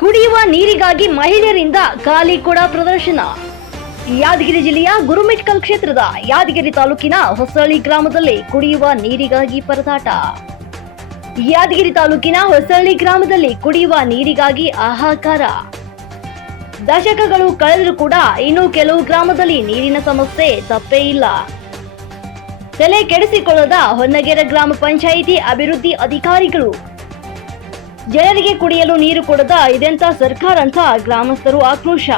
ಕುಡಿಯುವ ನೀರಿಗಾಗಿ ಮಹಿಳೆಯರಿಂದ ಖಾಲಿ ಕೊಡ ಪ್ರದರ್ಶನ. ಯಾದಗಿರಿ ಜಿಲ್ಲೆಯ ಗುರುಮಿಟ್ಕಲ್ ಕ್ಷೇತ್ರದ ಯಾದಗಿರಿ ತಾಲೂಕಿನ ಹೊಸಳ್ಳಿ ಗ್ರಾಮದಲ್ಲಿ ಕುಡಿಯುವ ನೀರಿಗಾಗಿ ಪರದಾಟ. ಯಾದಗಿರಿ ತಾಲೂಕಿನ ಹೊಸಳ್ಳಿ ಗ್ರಾಮದಲ್ಲಿ ಕುಡಿಯುವ ನೀರಿಗಾಗಿ ಹಾಹಾಕಾರ. ದಶಕಗಳು ಕಳೆದರೂ ಕೂಡ ಇನ್ನೂ ಕೆಲವು ಗ್ರಾಮದಲ್ಲಿ ನೀರಿನ ಸಮಸ್ಯೆ ತಪ್ಪೇ ಇಲ್ಲ. ತಲೆ ಕೆಡಿಸಿಕೊಳ್ಳದ ಹೊನ್ನಗೆರೆ ಗ್ರಾಮ ಪಂಚಾಯಿತಿ ಅಭಿವೃದ್ಧಿ ಅಧಿಕಾರಿಗಳು. ಜನರಿಗೆ ಕುಡಿಯಲು ನೀರು ಕೊಡದ ಇದೆಂತ ಸರ್ಕಾರ ಅಂತ ಗ್ರಾಮಸ್ಥರು ಆಕ್ರೋಶ.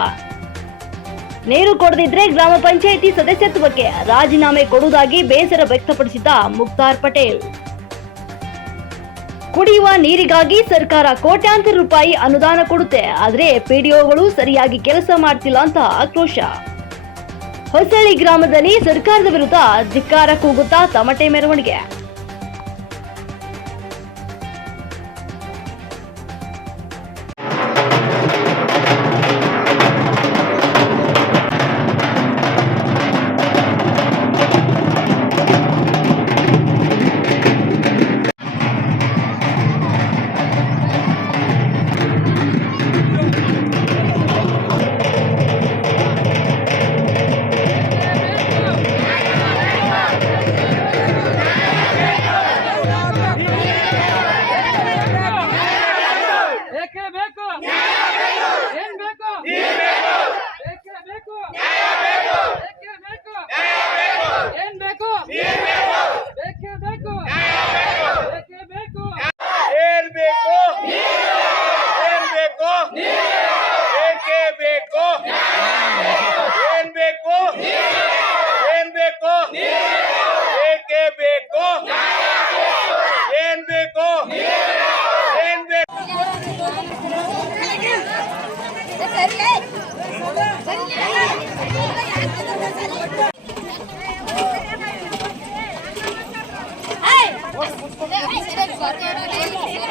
ನೀರು ಕೊಡದಿದ್ರೆ ಗ್ರಾಮ ಪಂಚಾಯಿತಿ ಸದಸ್ಯತ್ವಕ್ಕೆ ರಾಜೀನಾಮೆ ಕೊಡುವುದಾಗಿ ಬೇಸರ ವ್ಯಕ್ತಪಡಿಸಿದ ಮುಕ್ತಾರ್ ಪಟೇಲ್. ಕುಡಿಯುವ ನೀರಿಗಾಗಿ ಸರ್ಕಾರ ಕೋಟ್ಯಾಂತರ ರೂಪಾಯಿ ಅನುದಾನ ಕೊಡುತ್ತೆ, ಆದ್ರೆ ಪಿಡಿಒಗಳು ಸರಿಯಾಗಿ ಕೆಲಸ ಮಾಡ್ತಿಲ್ಲ ಅಂತ ಆಕ್ರೋಶ. ಹೊಸಳ್ಳಿ ಗ್ರಾಮದಲ್ಲಿ ಸರ್ಕಾರದ ವಿರುದ್ಧ ಧಿಕ್ಕಾರ ಕೂಗುತ್ತಾ ತಮಟೆ ಮೆರವಣಿಗೆ.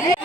Hey!